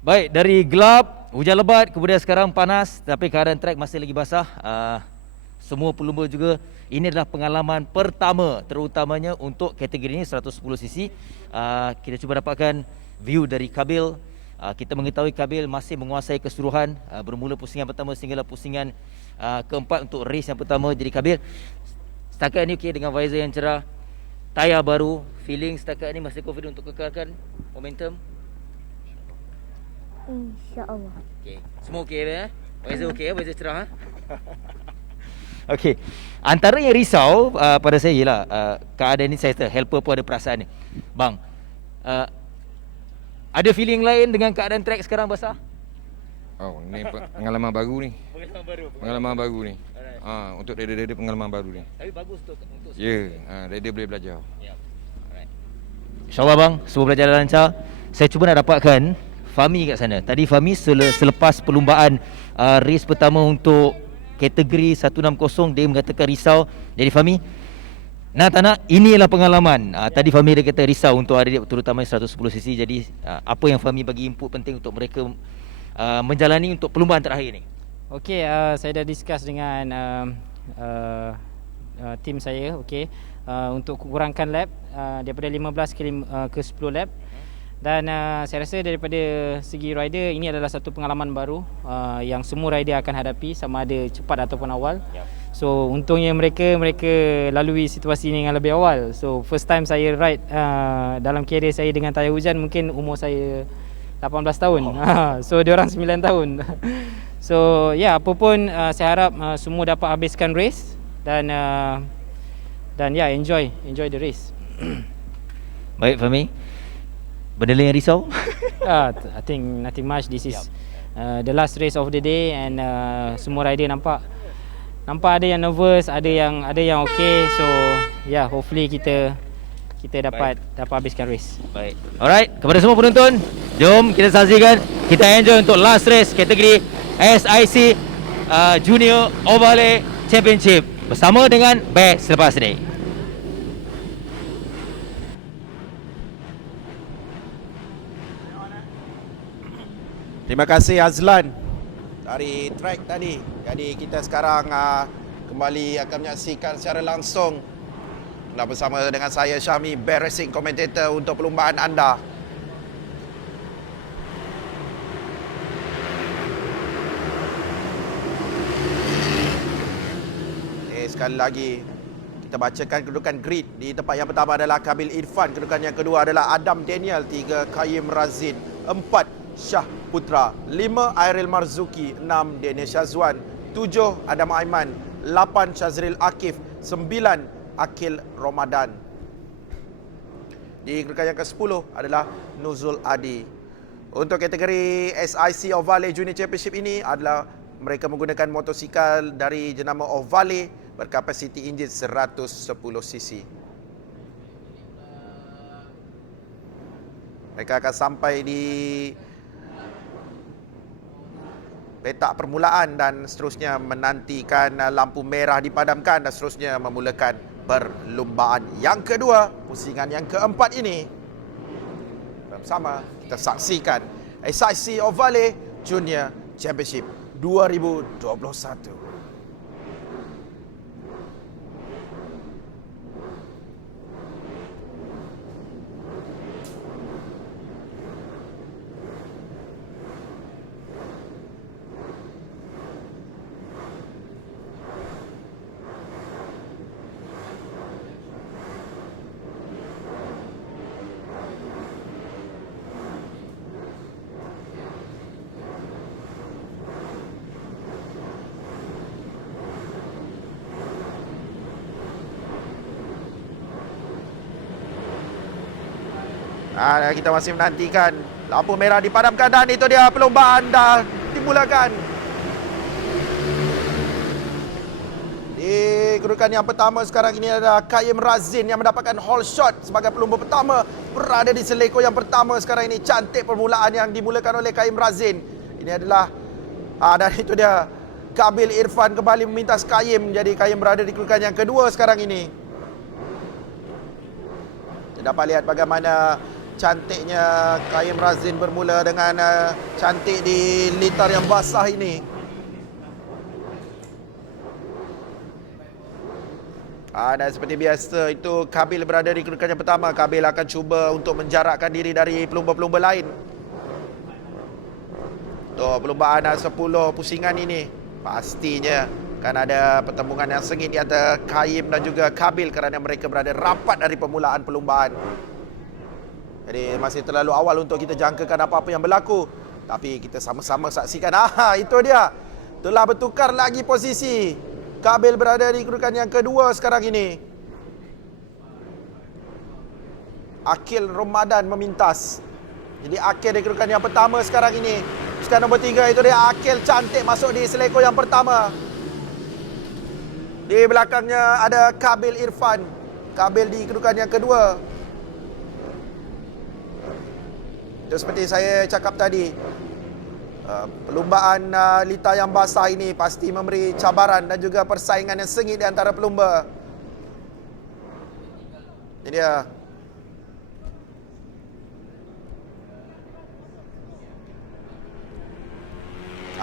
Baik, dari gelap, hujan lebat, kemudian sekarang panas, tapi keadaan trek masih lagi basah. Semua pelumba juga, ini adalah pengalaman pertama, terutamanya untuk kategori ini 110cc. Kita cuba dapatkan view dari Kabil. Kita mengetahui Kabil masih menguasai keseluruhan, bermula pusingan pertama sehinggalah pusingan keempat untuk race yang pertama. Jadi Kabil setakat ini okey dengan visor yang cerah, tayar baru, feeling setakat ini masih confident untuk kekalkan momentum. InsyaAllah. Okey, semua okey ya? Visor okey ya? Visor cerah ha? Okey. Antara yang risau pada saya ialah keadaan ini, saya kata helper pun ada perasaan ni. Bang, ada feeling lain dengan keadaan track sekarang basah? Oh, ni pengalaman baru ni. Pengalaman baru. Pengalaman baru ni. Untuk dia pengalaman baru ni. Tapi bagus untuk Ya, dia boleh belajar. Ya. Alright. InsyaAllah bang, semua berjalan lancar. Saya cuba nak dapatkan Fahmi kat sana. Tadi Fahmi selepas perlumbaan race pertama untuk kategori 160, dia mengatakan risau. Jadi Fahmi, nak tak nak, inilah pengalaman. Tadi Fahmi dia kata risau untuk adik terutama 110cc. Jadi apa yang Fahmi bagi input penting untuk mereka menjalani untuk perlumbaan terakhir ni? Okey, saya dah discuss dengan tim saya, okey, untuk kurangkan lap daripada 15 ke 10 lap. Dan saya rasa daripada segi rider, ini adalah satu pengalaman baru yang semua rider akan hadapi, sama ada cepat ataupun awal. So untungnya mereka lalui situasi ini dengan lebih awal. So first time saya ride dalam kereta saya dengan tayar hujan, mungkin umur saya 18 tahun. So diorang 9 tahun. So ya, apa pun saya harap semua dapat habiskan race dan ya, enjoy the race. Baik Fahmi, benda lain yang risau? I think nothing much. This is the last race of the day, and semua rider nampak ada yang nervous, ada yang okay. So yeah, hopefully kita dapat habiskan race. Baik. Alright, kepada semua penonton, jom kita saksikan, kita enjoy untuk last race kategori SIC Junior Ovale Championship bersama dengan Best selepas ini. Terima kasih Azlan dari track tadi. Jadi kita sekarang kembali akan menyaksikan secara langsung bersama dengan saya Syahmi, Bear Racing Commentator untuk perlumbaan anda. Sekali lagi kita bacakan kedudukan grid. Di tempat yang pertama adalah Kabil Irfan, kedudukan yang kedua adalah Adam Daniel, 3 Qayyim Razin, 4 Syah Putra, 5 Airil Marzuki, 6 Daniel Syazwan, 7 Adam Aiman, 8 Syazril Akif, 9 Akil Ramadan. Di kedudukan yang ke-10 adalah Nuzul Adi. Untuk kategori SIC Ovale Junior Championship ini adalah mereka menggunakan motosikal dari jenama Ovale berkapasiti enjin 110cc. Mereka akan sampai di petak permulaan dan seterusnya menantikan lampu merah dipadamkan dan seterusnya memulakan perlumbaan yang kedua, pusingan yang keempat ini. Bersama kita saksikan SIC Ovale Junior Championship 2021. Kita masih menantikan lampu merah dipadamkan dan itu dia perlombaan dah dimulakan. Di kedudukan yang pertama sekarang ini adalah Qayyim Razin yang mendapatkan hole shot sebagai pelumba pertama, berada di seleko yang pertama sekarang ini. Cantik permulaan yang dimulakan oleh Qayyim Razin. Ini adalah dan itu dia Kabil Irfan kembali memintas Qayyim. Jadi Qayyim berada di kedudukan yang kedua sekarang ini. Kita dapat lihat bagaimana cantiknya Qayyim Razin bermula dengan cantik di litar yang basah ini. Dan seperti biasa itu Kabil berada di kedudukan yang pertama. Kabil akan cuba untuk menjarakkan diri dari pelumba-pelumba lain. Untuk perlumbaan 10 pusingan ini pastinya akan ada pertembungan yang sengit di antara Qayyim dan juga Kabil kerana mereka berada rapat dari permulaan perlumbaan. Jadi masih terlalu awal untuk kita jangkakan apa-apa yang berlaku. Tapi kita sama-sama saksikan. Itu dia. Telah bertukar lagi posisi. Kabil berada di kedudukan yang kedua sekarang ini. Akil Ramadan memintas. Jadi Akil di kedudukan yang pertama sekarang ini. Sekarang nombor 3 itu dia Akil cantik masuk di selekor yang pertama. Di belakangnya ada Kabil Irfan. Kabil di kedudukan yang kedua. Itu seperti saya cakap tadi. Perlumbaan litar yang basah ini pasti memberi cabaran dan juga persaingan yang sengit di antara pelumba. Ini dia.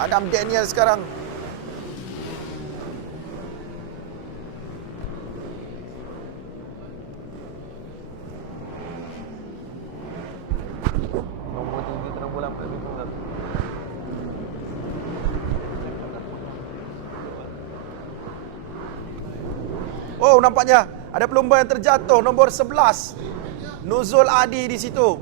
Adam Daniel sekarang. Nombor 3 terbulan pula bingung dah. Oh, nampaknya ada pelumba yang terjatuh nombor 11. Nuzul Adi di situ.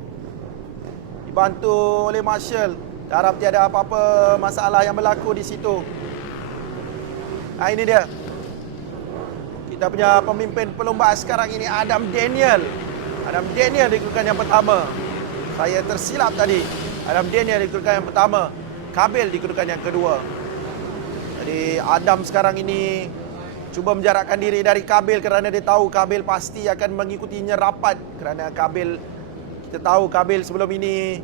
Dibantu oleh Marshall. Harap tiada apa-apa masalah yang berlaku di situ. Ini dia. Kita punya pemimpin perlumbaan sekarang ini Adam Daniel. Adam Daniel di kedudukan yang pertama. Saya tersilap tadi. Adam Daniel di kedudukan yang pertama. Kabil di kedudukan yang kedua. Jadi Adam sekarang ini cuba menjarakkan diri dari Kabil kerana dia tahu Kabil pasti akan mengikutinya rapat. Kerana Kabil, kita tahu Kabil sebelum ini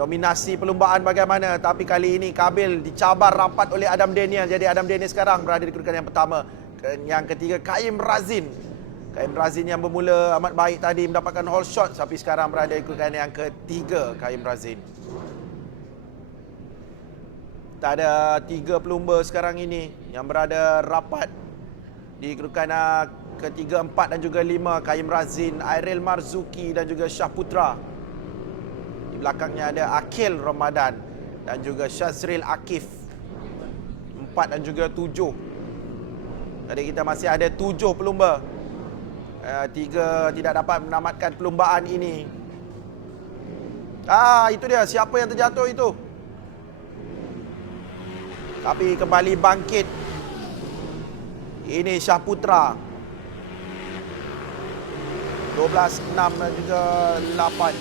dominasi perlumbaan bagaimana. Tapi kali ini Kabil dicabar rapat oleh Adam Daniel. Jadi Adam Daniel sekarang berada di kedudukan yang pertama. Yang ketiga Qayyim Razin. Qayyim Razin yang bermula amat baik tadi mendapatkan whole shot. Tapi sekarang berada di kedudukan yang ketiga Qayyim Razin. Tak ada 3 pelumba sekarang ini yang berada rapat di kedudukan ketiga, 4 dan juga 5. Qayyim Razin, Airil Marzuki dan juga Shah Putra. Di belakangnya ada Akil Ramadan dan juga Shazril Akif. 4 dan juga 7. Jadi kita masih ada 7 pelumba. 3 tidak dapat menamatkan perlumbaan ini. Itu dia. Siapa yang terjatuh itu? Tapi kembali bangkit. Ini Shah Putra. 12, 6 dan juga 8.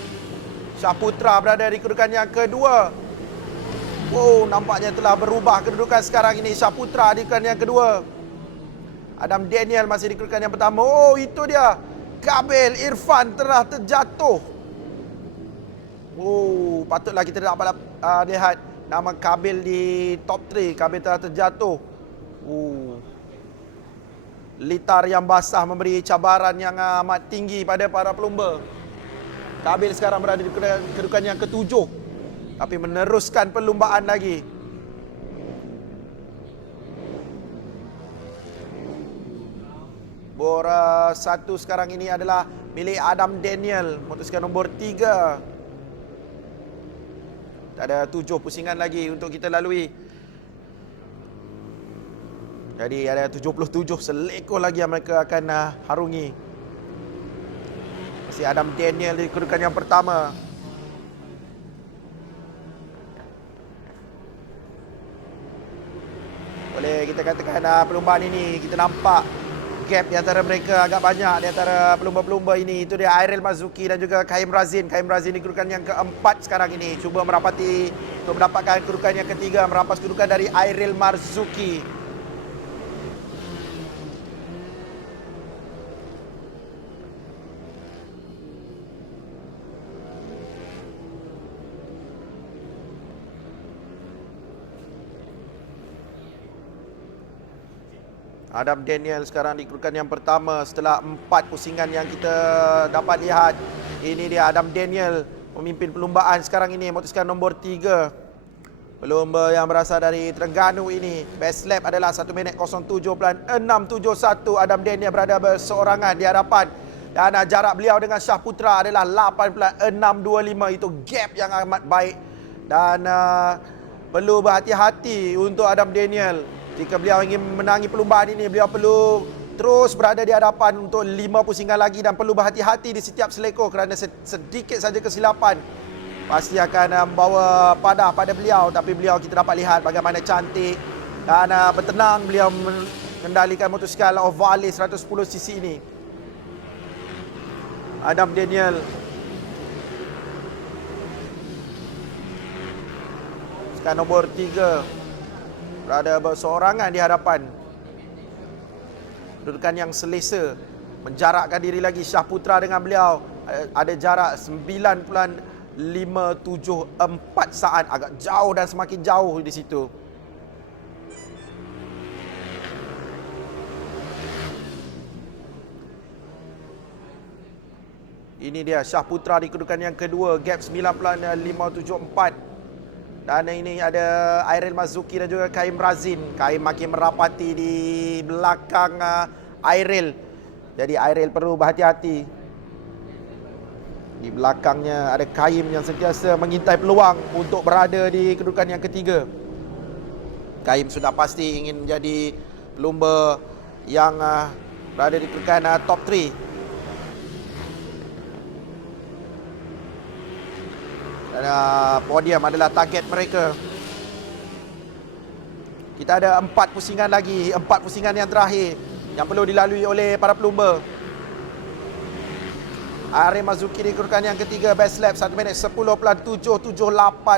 Shah Putra berada di kedudukan yang kedua. Oh, nampaknya telah berubah kedudukan sekarang ini. Shah Putra di kedudukan yang kedua. Adam Daniel masih di kedudukan yang pertama. Oh, itu dia. Kabil Irfan telah terjatuh. Oh, patutlah kita dapat lihat nama Kabil di top 3. Kabil telah terjatuh. Litar yang basah memberi cabaran yang amat tinggi pada para pelumba. Kabil sekarang berada di kedudukan yang ketujuh. Tapi meneruskan perlumbaan lagi. Bor 1 sekarang ini adalah milik Adam Daniel. Memutuskan nombor 3. Tak ada 7 pusingan lagi untuk kita lalui. Jadi ada 77 selekor lagi yang mereka akan harungi. Masih Adam Daniel di kedudukan yang pertama. Boleh kita katakan perlumbaan ini kita nampak gap di antara mereka agak banyak di antara pelumba-pelumba ini. Itu dia Airil Marzuki dan juga Qayyim Razin. Qayyim Razin di kedudukan yang keempat sekarang ini. Cuba merapati untuk mendapatkan kedudukan yang ketiga. Merampas kedudukan dari Airil Marzuki. Adam Daniel sekarang di kedudukan yang pertama setelah 4 pusingan yang kita dapat lihat. Ini dia Adam Daniel memimpin perlumbaan sekarang ini, motosikal nombor 3. Pelumba yang berasal dari Terengganu ini. Best lap adalah 1 minit 07.671. Adam Daniel berada berseorangan di hadapan. Dan jarak beliau dengan Shah Putra adalah 8.625. Itu gap yang amat baik. Dan perlu berhati-hati untuk Adam Daniel. Jika beliau ingin menangi perlumbaan ini, beliau perlu terus berada di hadapan untuk 5 pusingan lagi. Dan perlu berhati-hati di setiap selekor kerana sedikit saja kesilapan pasti akan membawa padah pada beliau. Tapi beliau kita dapat lihat bagaimana cantik dan bertenang beliau mengendalikan motosikal Ovalis 110cc ini. Adam Daniel sekarang nombor 3 berada berseorangan di hadapan. Kedudukan yang selesa, menjarakkan diri lagi Shah Putra dengan beliau. Ada jarak 9.574 saat, agak jauh dan semakin jauh di situ. Ini dia Shah Putra di kedudukan yang kedua, gap 9.574. Dan ini ada Airil Marzuki dan juga Kaim Razin. Kaim makin merapati di belakang Airil. Jadi Airil perlu berhati-hati. Di belakangnya ada Kaim yang sentiasa mengintai peluang untuk berada di kedudukan yang ketiga. Kaim sudah pasti ingin menjadi pelumba yang berada di kedudukan top 3. Dan podium adalah target mereka. Kita ada 4 pusingan lagi, 4 pusingan yang terakhir yang perlu dilalui oleh para pelumba. Airil Marzuki di kedudukan yang ketiga, best lap 1 minit 10.778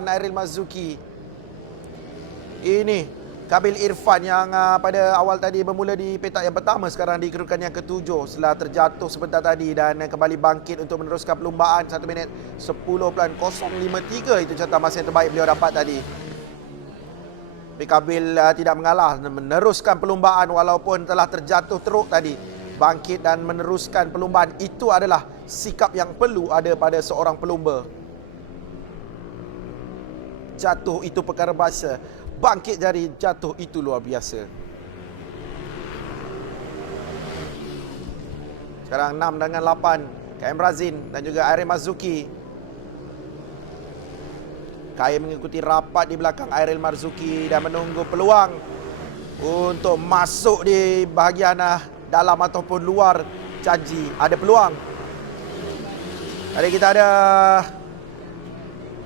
Airil Marzuki. Ini Kabil Irfan yang pada awal tadi bermula di petak yang pertama, sekarang di kedudukan yang ketujuh setelah terjatuh sebentar tadi dan kembali bangkit untuk meneruskan perlumbaan 1 minit 10.053. Itu catatan masa yang terbaik beliau dapat tadi. Tapi Kabil tidak mengalah, meneruskan perlumbaan walaupun telah terjatuh teruk tadi. Bangkit dan meneruskan perlumbaan, itu adalah sikap yang perlu ada pada seorang pelumba. Jatuh itu perkara biasa, bangkit dari jatuh itu luar biasa. Sekarang 6 dengan 8 KM Razin dan juga Airil Marzuki. KM mengikuti rapat di belakang Airil Marzuki dan menunggu peluang untuk masuk di bahagian dalam ataupun luar janji. Ada peluang. Jadi kita ada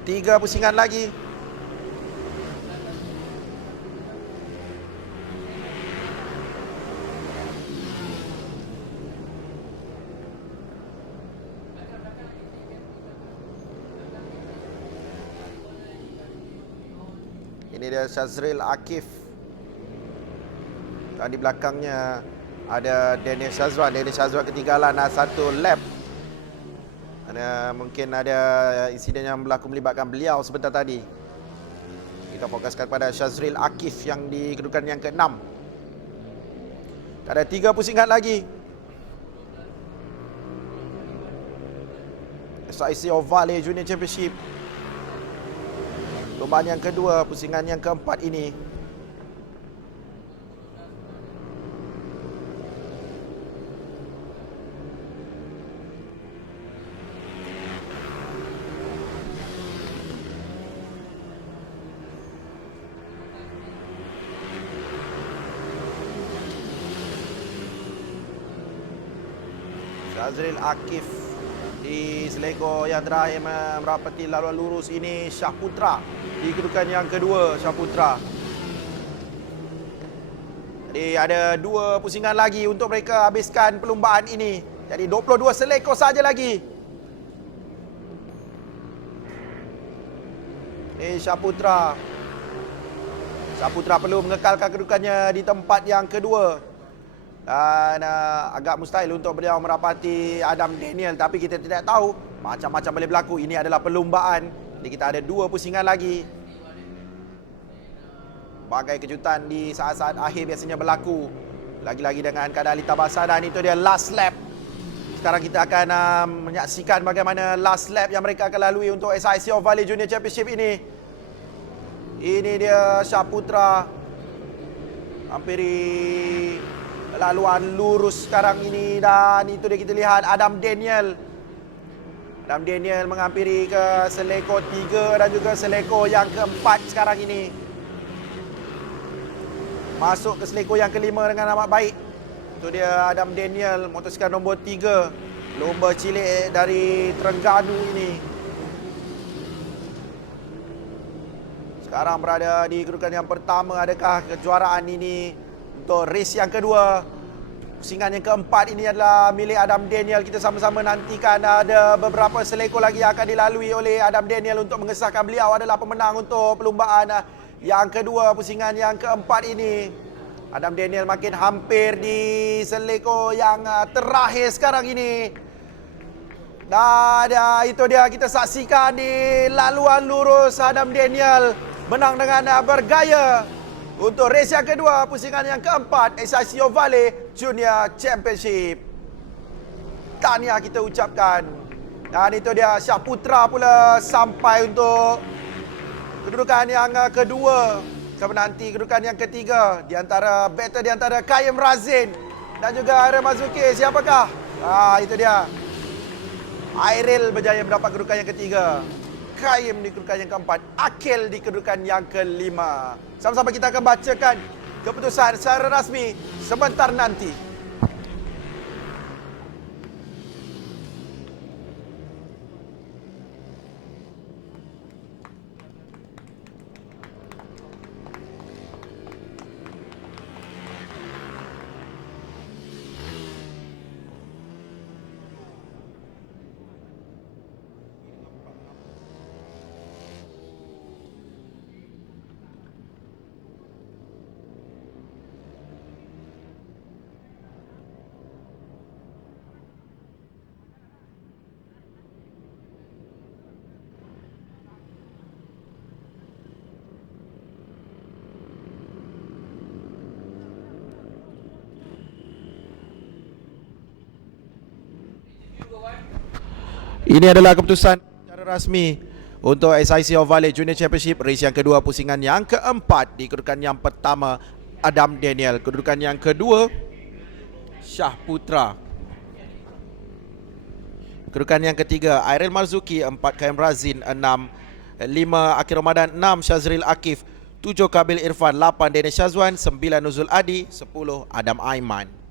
3 pusingan lagi. Ini dia Shazril Akif. Dan di belakangnya ada Daniel Shazwan. Daniel Shazwan ketinggalan 1 lap. Mungkin ada insiden yang berlaku melibatkan beliau sebentar tadi. Kita fokuskan pada Shazril Akif yang di kedudukan yang ke-6. Ada 3 pusingan lagi. SIC Ovalis Junior Championship. Perlombaan yang kedua, pusingan yang keempat ini. Shazril Akif di selekor yang terakhir merapati laluan lurus ini. Shah Putra di kedudukan yang kedua, Shah Putra. Jadi ada 2 pusingan lagi untuk mereka habiskan perlumbaan ini. Jadi 22 selekor saja lagi. Ini Shah Putra. Shah Putra perlu mengekalkan kedudukannya di tempat yang kedua. Dan agak mustahil untuk beliau merapati Adam Daniel. Tapi kita tidak tahu, macam-macam boleh berlaku. Ini adalah perlumbaan. Jadi kita ada 2 pusingan lagi. Bagai kejutan di saat-saat akhir biasanya berlaku. Lagi-lagi dengan keadaan Lita Basah, dan itu dia last lap. Sekarang kita akan menyaksikan bagaimana last lap yang mereka akan lalui untuk SICO Valley Junior Championship ini. Ini dia Syahputra hampiri laluan lurus sekarang ini, dan itu dia kita lihat Adam Daniel. Adam Daniel menghampiri ke seleko 3 dan juga seleko yang keempat sekarang ini. Masuk ke seleko yang kelima dengan amat baik. Itu dia Adam Daniel, motosikal nombor 3. Lomba cilik dari Terengganu ini. Sekarang berada di kedudukan yang pertama. Adakah kejuaraan ini untuk race yang kedua? Pusingan yang keempat ini adalah milik Adam Daniel. Kita sama-sama nantikan, ada beberapa seleko lagi yang akan dilalui oleh Adam Daniel untuk mengesahkan beliau adalah pemenang untuk perlumbaan yang kedua pusingan yang keempat ini. Adam Daniel makin hampir di seleko yang terakhir sekarang ini. Dan itu dia kita saksikan di laluan lurus Adam Daniel menang dengan bergaya untuk race yang kedua pusingan yang keempat SICO Valley Junior Championship. Tahniah kita ucapkan. Dan itu dia Syahputra pula sampai untuk kedudukan yang kedua. Kita menanti kedudukan yang ketiga di antara battle di antara Qayyim Razin dan juga Airil Marzuki. Siapakah? Itu dia. Airil berjaya mendapat kedudukan yang ketiga. Qayyim di kedudukan yang keempat. Akil di kedudukan yang kelima. Sama-sama kita akan bacakan keputusan secara rasmi sebentar nanti. Ini adalah keputusan secara rasmi untuk SICO Valley Junior Championship race yang kedua pusingan yang keempat. Di kedudukan yang pertama Adam Daniel, kedudukan yang kedua Syahputra, kedudukan yang ketiga Airil Marzuki, 4 Qayyim Razin, 6 Akhil Ramadan, 6 Syazril Akif, 7 Kabil Irfan, 8 Daniel Syazwan, 9 Nuzul Adi, 10 Adam Aiman.